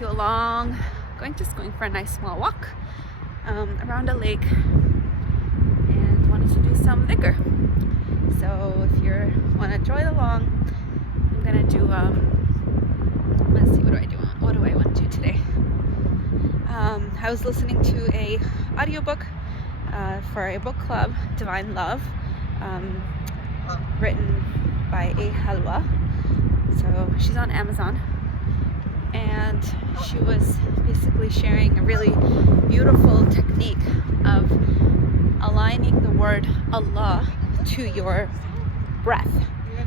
take you along, just going for a nice small walk around a lake, and wanted to do some dhikr. So if you want to join along, I'm gonna do let's see, what do I want to do today? I was listening to a audiobook for a book club, Divine Love, written by A Halwa. So she's on Amazon, and she was basically sharing a really beautiful technique of aligning the word Allah to your breath,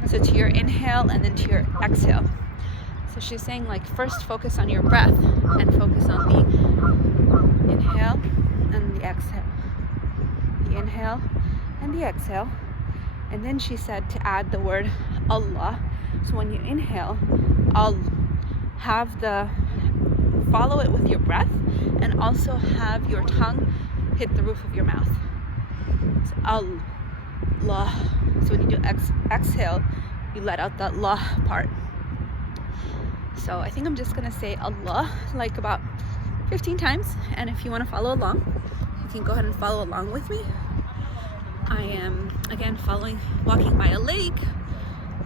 so to your inhale and then to your exhale. So she's saying, like, first focus on your breath and focus on the inhale and the exhale, the inhale and the exhale. And then she said to add the word Allah. So when you inhale, follow it with your breath, and also have your tongue hit the roof of your mouth. So Allah. So when you do exhale, you let out the Allah part. So I think I'm just gonna say Allah like about 15 times, and if you want to follow along, you can go ahead and follow along with me. I am again walking by a lake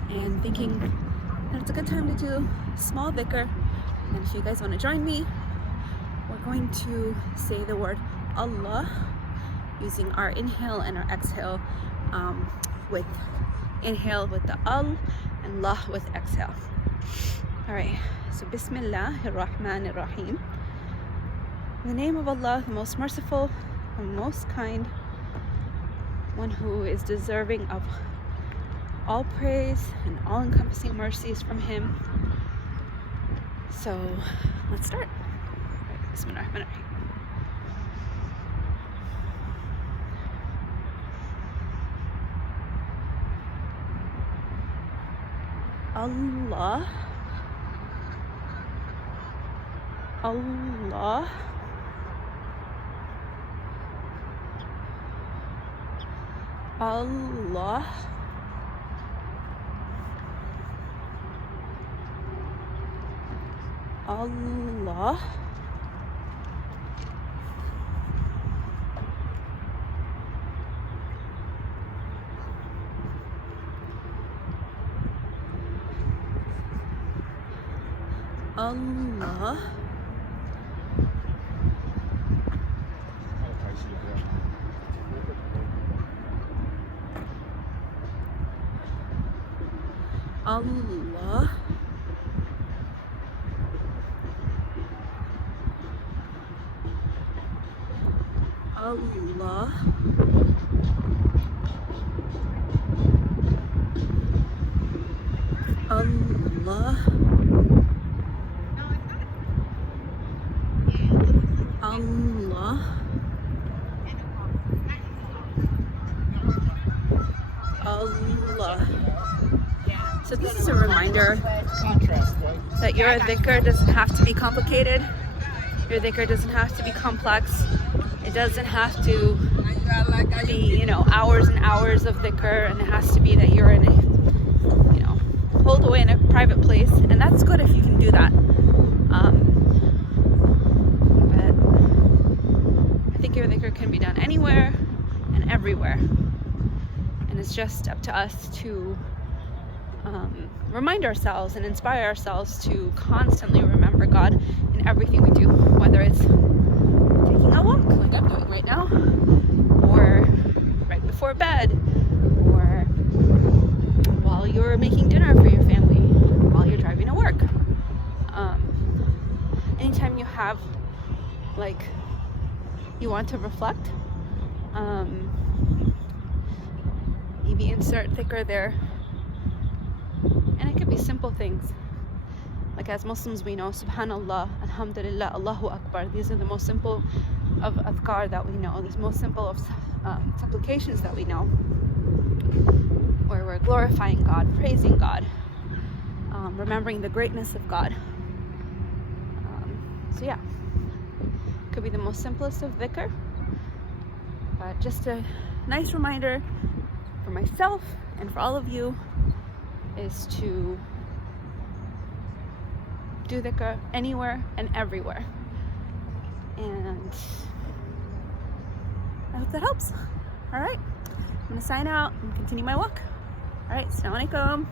and thinking that it's a good time to do small dhikr. And if you guys want to join me, we're going to say the word Allah using our inhale and our exhale, with inhale with the al and la with exhale. Alright, so Bismillahir Rahmanir Rahim. In the name of Allah, the most merciful and most kind, one who is deserving of all praise and all-encompassing mercies from Him. So let's start. Bismillahir Allah, Allah, Allah, Allah, Allah, Allah, Allah, Allah, Allah, Allah. So this is a reminder that your dhikr doesn't have to be complicated. Your dhikr doesn't have to be complex. It doesn't have to be, hours and hours of dhikr, and it has to be that you're in a, hold away in a private place, and that's good if you can do that. But I think your dhikr can be done anywhere and everywhere, and it's just up to us to remind ourselves and inspire ourselves to constantly remember God in everything we do, whether it's taking a walk like I'm doing right now, or right before bed, or while you're making dinner for your family, while you're driving to work. Anytime you have, you want to reflect, maybe insert dhikr there. And it could be simple things. Like, as Muslims, we know Subhanallah, Alhamdulillah, Allahu Akbar. These are the most simple of adhkar that we know. These most simple of supplications that we know, where we're glorifying God, praising God, remembering the greatness of God. So yeah, could be the most simplest of dhikr, but just a nice reminder for myself and for all of you is to do dhikr anywhere and everywhere. And I hope that helps. All right, I'm gonna sign out and continue my walk. All right, assalamu alaikum.